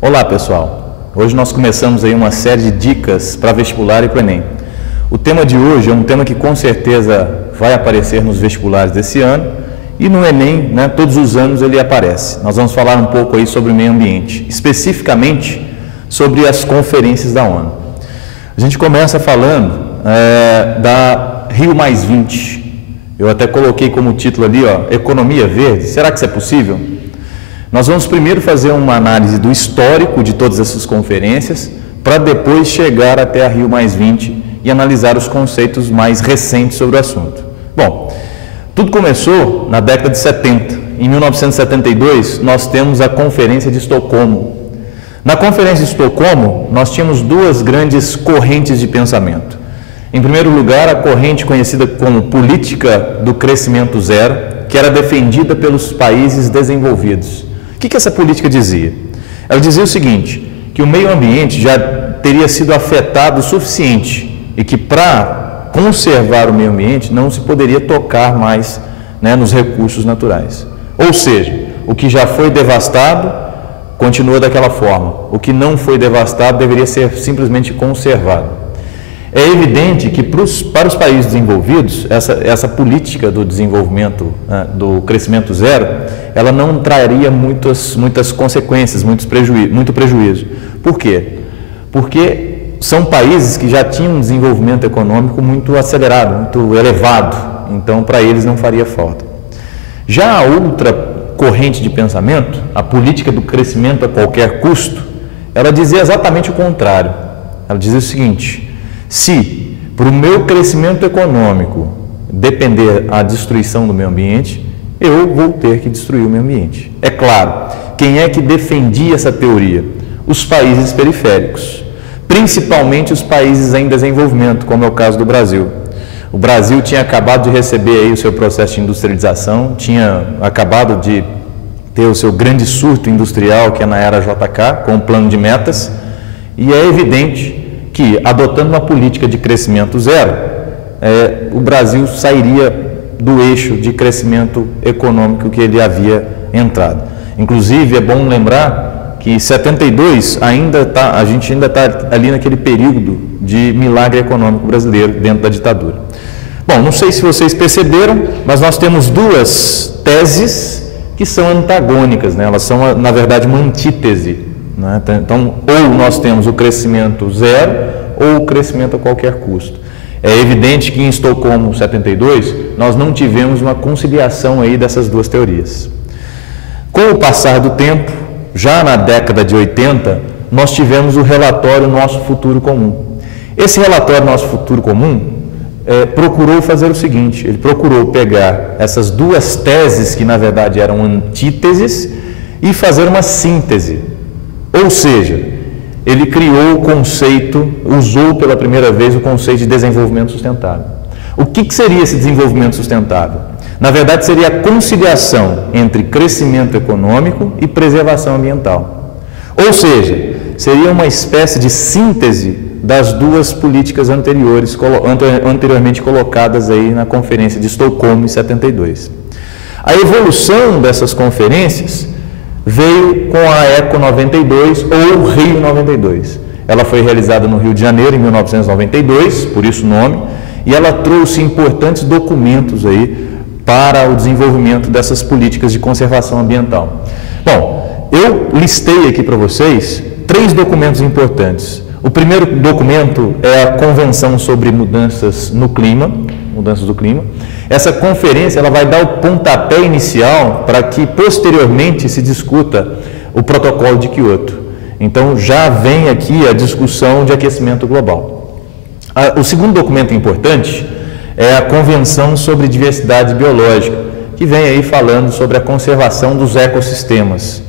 Olá pessoal, hoje nós começamos aí uma série de dicas para vestibular e para o Enem. O tema de hoje é um tema que com certeza vai aparecer nos vestibulares desse ano e no Enem, todos os anos ele aparece. Nós vamos falar um pouco aí sobre o meio ambiente, especificamente sobre as conferências da ONU. A gente começa falando da Rio+20. Eu até coloquei como título ali, Economia Verde. Será que isso é possível? Nós vamos primeiro fazer uma análise do histórico de todas essas conferências, para depois chegar até a Rio+20 e analisar os conceitos mais recentes sobre o assunto. Bom, tudo começou na década de 70. Em 1972, nós temos a Conferência de Estocolmo. Na Conferência de Estocolmo, nós tínhamos duas grandes correntes de pensamento. Em primeiro lugar, a corrente conhecida como Política do Crescimento Zero, que era defendida pelos países desenvolvidos. O que essa política dizia? Ela dizia o seguinte, que o meio ambiente já teria sido afetado o suficiente e que para conservar o meio ambiente não se poderia tocar mais nos recursos naturais. Ou seja, o que já foi devastado continua daquela forma, o que não foi devastado deveria ser simplesmente conservado. É evidente que para os países desenvolvidos, essa política do desenvolvimento, do crescimento zero, ela não traria muitas consequências, muito prejuízo. Por quê? Porque são países que já tinham um desenvolvimento econômico muito acelerado, muito elevado, então para eles não faria falta. Já a outra corrente de pensamento, a política do crescimento a qualquer custo, ela dizia exatamente o contrário. Ela dizia o seguinte: se para o meu crescimento econômico depender a destruição do meio ambiente, eu vou ter que destruir o meio ambiente. É claro, quem é que defendia essa teoria? Os países periféricos, principalmente os países em desenvolvimento, como é o caso do Brasil. O Brasil tinha acabado de receber aí o seu processo de industrialização, tinha acabado de ter o seu grande surto industrial, que é na era JK, com o plano de metas, e é evidente que, adotando uma política de crescimento zero, o Brasil sairia do eixo de crescimento econômico que ele havia entrado. Inclusive, é bom lembrar que em 72 a gente ainda está ali naquele período de milagre econômico brasileiro dentro da ditadura. Bom, não sei se vocês perceberam, mas nós temos duas teses que são antagônicas, elas são, na verdade, uma antítese. Então, ou nós temos o crescimento zero ou o crescimento a qualquer custo. É evidente que em Estocolmo 72 nós não tivemos uma conciliação aí dessas duas teorias. Com o passar do tempo, já na década de 80, nós tivemos o relatório Nosso Futuro Comum. Esse relatório Nosso Futuro Comum procurou fazer o seguinte, ele procurou pegar essas duas teses que na verdade eram antíteses e fazer uma síntese. Ou seja, ele criou o conceito, usou pela primeira vez o conceito de desenvolvimento sustentável. O que seria esse desenvolvimento sustentável? Na verdade, seria a conciliação entre crescimento econômico e preservação ambiental. Ou seja, seria uma espécie de síntese das duas políticas anteriormente colocadas aí na Conferência de Estocolmo em 72. A evolução dessas conferências veio com a Eco 92 ou Rio 92. Ela foi realizada no Rio de Janeiro em 1992, por isso o nome, e ela trouxe importantes documentos aí para o desenvolvimento dessas políticas de conservação ambiental. Bom, eu listei aqui para vocês 3 documentos importantes. O primeiro documento é a Convenção sobre Mudanças do Clima. Essa conferência ela vai dar o pontapé inicial para que posteriormente se discuta o protocolo de Kyoto. Então já vem aqui a discussão de aquecimento global. O segundo documento importante é a Convenção sobre Diversidade Biológica, que vem aí falando sobre a conservação dos ecossistemas.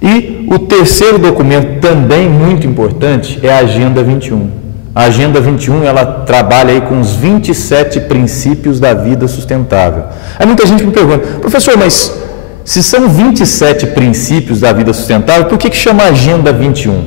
E o terceiro documento também muito importante é a Agenda 21. A Agenda 21 ela trabalha aí com os 27 princípios da vida sustentável. Aí muita gente me pergunta, professor, mas se são 27 princípios da vida sustentável, por que chama Agenda 21?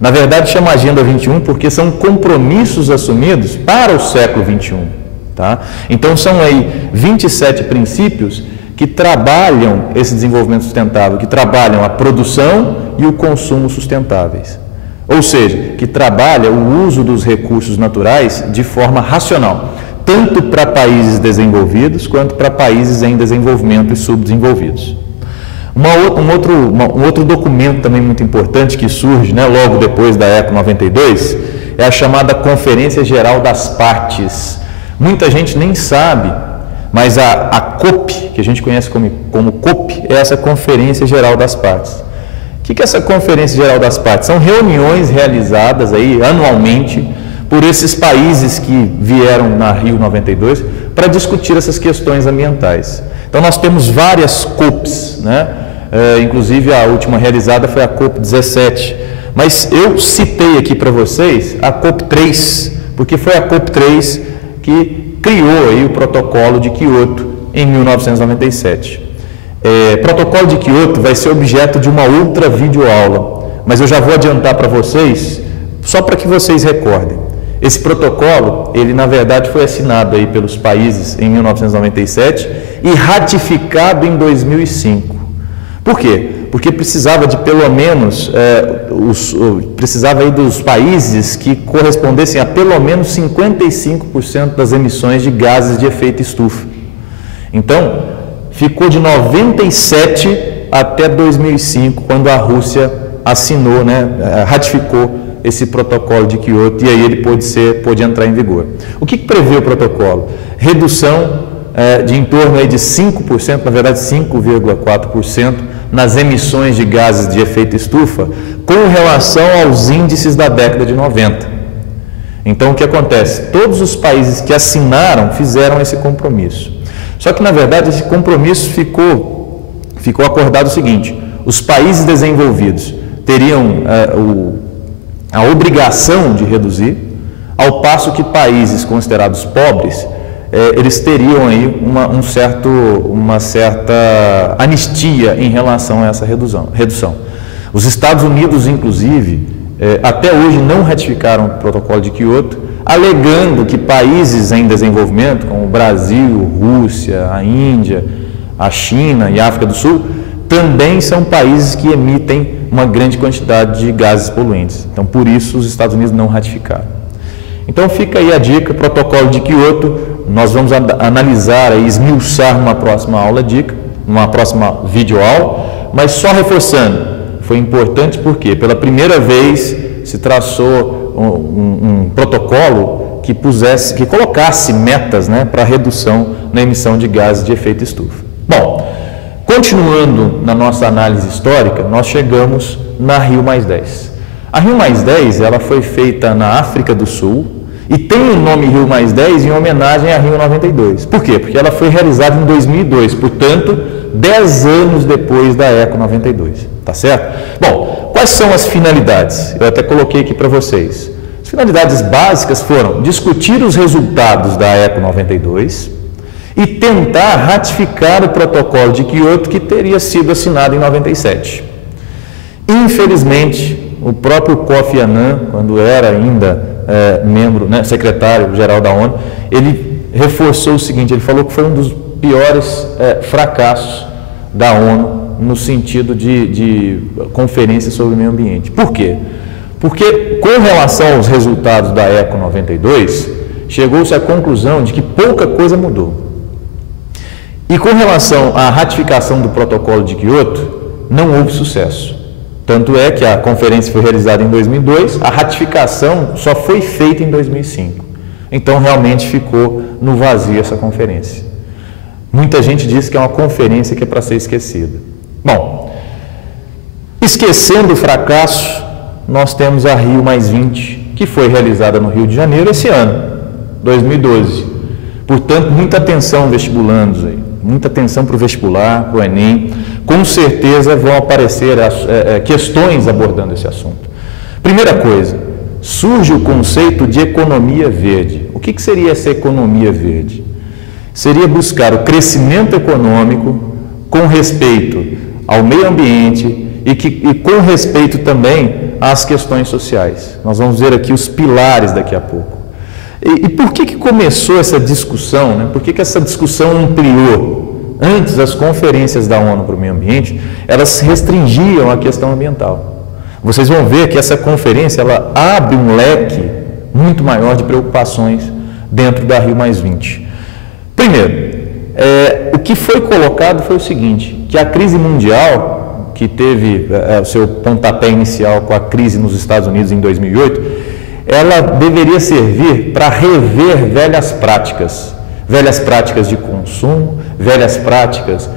Na verdade chama Agenda 21 porque são compromissos assumidos para o século 21. Tá? Então são aí 27 princípios que trabalham esse desenvolvimento sustentável, que trabalham a produção e o consumo sustentáveis. Ou seja, que trabalha o uso dos recursos naturais de forma racional, tanto para países desenvolvidos quanto para países em desenvolvimento e subdesenvolvidos. Um outro documento também muito importante que surge, né, logo depois da ECO 92 é a chamada Conferência Geral das Partes. Muita gente nem sabe, mas a COP, que a gente conhece como COP, é essa Conferência Geral das Partes. O que é essa Conferência Geral das Partes? São reuniões realizadas aí anualmente por esses países que vieram na Rio 92 para discutir essas questões ambientais. Então nós temos várias COPs, né? Inclusive a última realizada foi a COP 17, mas eu citei aqui para vocês a COP 3, porque foi a COP 3 que criou aí o Protocolo de Kyoto em 1997. O Protocolo de Kyoto vai ser objeto de uma outra videoaula, mas eu já vou adiantar para vocês, só para que vocês recordem. Esse protocolo, ele na verdade foi assinado aí pelos países em 1997 e ratificado em 2005. Por quê? Porque precisava de pelo menos, precisava aí dos países que correspondessem a pelo menos 55% das emissões de gases de efeito estufa. Então, ficou de 97 até 2005, quando a Rússia assinou, né, ratificou esse protocolo de Kyoto, e aí ele pôde entrar em vigor. O que prevê o protocolo? Redução de em torno aí de 5%, na verdade 5,4%, nas emissões de gases de efeito estufa, com relação aos índices da década de 90. Então, o que acontece? Todos os países que assinaram fizeram esse compromisso. Só que, na verdade, esse compromisso ficou acordado o seguinte: os países desenvolvidos teriam a obrigação de reduzir, ao passo que países considerados pobres, eles teriam aí uma certa anistia em relação a essa redução. Os Estados Unidos, inclusive, até hoje não ratificaram o protocolo de Kyoto, alegando que países em desenvolvimento, como o Brasil, Rússia, a Índia, a China e a África do Sul, também são países que emitem uma grande quantidade de gases poluentes. Então, por isso, os Estados Unidos não ratificaram. Então, fica aí a dica, protocolo de Kyoto, nós vamos analisar e esmiuçar numa próxima aula numa próxima videoaula, mas só reforçando, foi importante porque, pela primeira vez, se traçou um protocolo que colocasse metas, né, para redução na emissão de gases de efeito estufa. Bom, continuando na nossa análise histórica, nós chegamos na Rio+10. A Rio+10 ela foi feita na África do Sul e tem o nome Rio+10 em homenagem à Rio 92. Por quê? Porque ela foi realizada em 2002, portanto, 10 anos depois da ECO 92. Tá certo? Bom, quais são as finalidades? Eu até coloquei aqui para vocês. As finalidades básicas foram discutir os resultados da ECO 92 e tentar ratificar o protocolo de Kyoto que teria sido assinado em 97. Infelizmente, o próprio Kofi Annan, quando era ainda membro, né, secretário-geral da ONU, ele reforçou o seguinte, ele falou que foi um dos piores fracassos da ONU no sentido de conferência sobre o meio ambiente. Por quê? Porque, com relação aos resultados da ECO 92, chegou-se à conclusão de que pouca coisa mudou. E com relação à ratificação do protocolo de Kyoto, não houve sucesso. Tanto é que a conferência foi realizada em 2002, a ratificação só foi feita em 2005. Então, realmente ficou no vazio essa conferência. Muita gente diz que é uma conferência que é para ser esquecida. Bom, esquecendo o fracasso, nós temos a Rio+20, que foi realizada no Rio de Janeiro esse ano, 2012. Portanto, muita atenção vestibulandos aí, muita atenção para o vestibular, para o Enem. Com certeza vão aparecer questões abordando esse assunto. Primeira coisa, surge o conceito de economia verde. O que seria essa economia verde? Seria buscar o crescimento econômico com respeito ao meio ambiente e com respeito também às questões sociais. Nós vamos ver aqui os pilares daqui a pouco. E por que começou essa discussão, né? Por que essa discussão ampliou antes as conferências da ONU para o meio ambiente, elas restringiam a questão ambiental. Vocês vão ver que essa conferência, ela abre um leque muito maior de preocupações dentro da Rio+20. Primeiro, o que foi colocado foi o seguinte, que a crise mundial, que teve o seu pontapé inicial com a crise nos Estados Unidos em 2008, ela deveria servir para rever velhas práticas de consumo, velhas práticas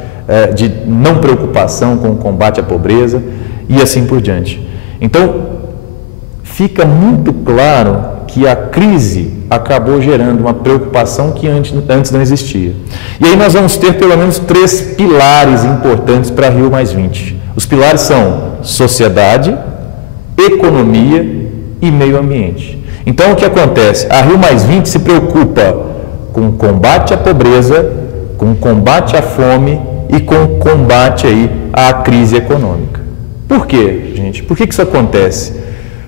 de não preocupação com o combate à pobreza e assim por diante. Então, fica muito claro que a crise acabou gerando uma preocupação que antes não existia. E aí nós vamos ter pelo menos 3 pilares importantes para a Rio+20. Os pilares são sociedade, economia e meio ambiente. Então, o que acontece? A Rio+20 se preocupa com o combate à pobreza, com o combate à fome e com o combate aí à crise econômica. Por quê, gente? Por que isso acontece?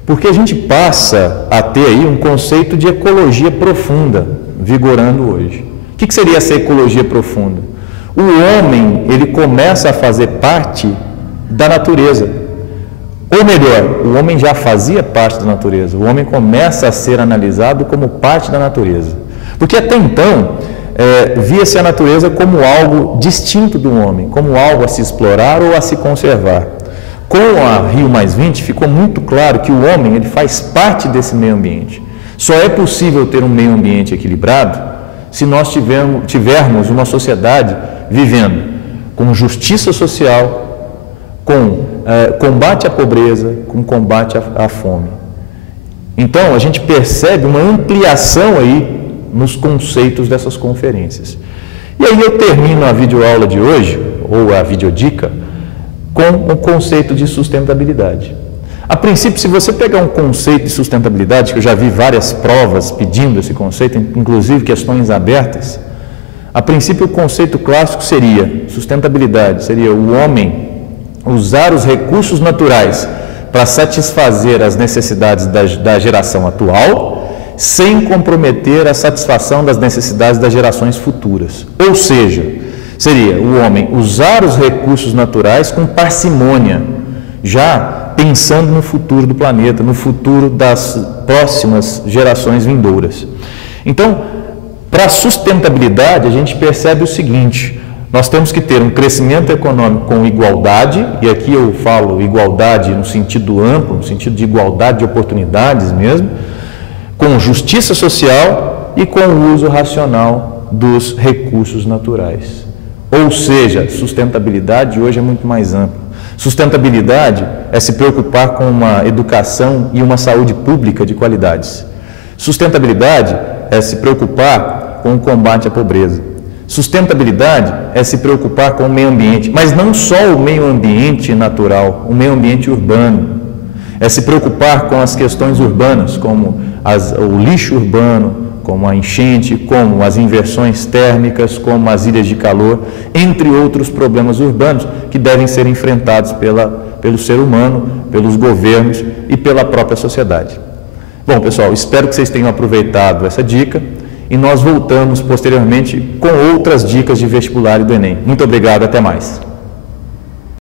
Porque a gente passa a ter aí um conceito de ecologia profunda vigorando hoje. O que seria essa ecologia profunda? O homem, ele começa a fazer parte da natureza. Ou melhor, o homem já fazia parte da natureza. O homem começa a ser analisado como parte da natureza. Porque até então, via-se a natureza como algo distinto do homem, como algo a se explorar ou a se conservar. Com a Rio+20 ficou muito claro que o homem ele faz parte desse meio ambiente. Só é possível ter um meio ambiente equilibrado se nós tivermos uma sociedade vivendo com justiça social, com combate à pobreza, com combate à fome. Então, a gente percebe uma ampliação aí nos conceitos dessas conferências. E aí eu termino a videoaula de hoje, ou a videodica, com o conceito de sustentabilidade. A princípio, se você pegar um conceito de sustentabilidade, que eu já vi várias provas pedindo esse conceito, inclusive questões abertas, a princípio o conceito clássico seria, sustentabilidade, seria o homem usar os recursos naturais para satisfazer as necessidades da geração atual, sem comprometer a satisfação das necessidades das gerações futuras. Ou seja, seria o homem usar os recursos naturais com parcimônia, já pensando no futuro do planeta, no futuro das próximas gerações vindouras. Então, para a sustentabilidade, a gente percebe o seguinte: nós temos que ter um crescimento econômico com igualdade, e aqui eu falo igualdade no sentido amplo, no sentido de igualdade de oportunidades mesmo, com justiça social e com o uso racional dos recursos naturais. Ou seja, sustentabilidade hoje é muito mais ampla. Sustentabilidade é se preocupar com uma educação e uma saúde pública de qualidades. Sustentabilidade é se preocupar com o combate à pobreza. Sustentabilidade é se preocupar com o meio ambiente, mas não só o meio ambiente natural, o meio ambiente urbano. É se preocupar com as questões urbanas, como o lixo urbano, como a enchente, como as inversões térmicas, como as ilhas de calor, entre outros problemas urbanos que devem ser enfrentados pelo ser humano, pelos governos e pela própria sociedade. Bom, pessoal, espero que vocês tenham aproveitado essa dica e nós voltamos posteriormente com outras dicas de vestibular e do Enem. Muito obrigado, até mais.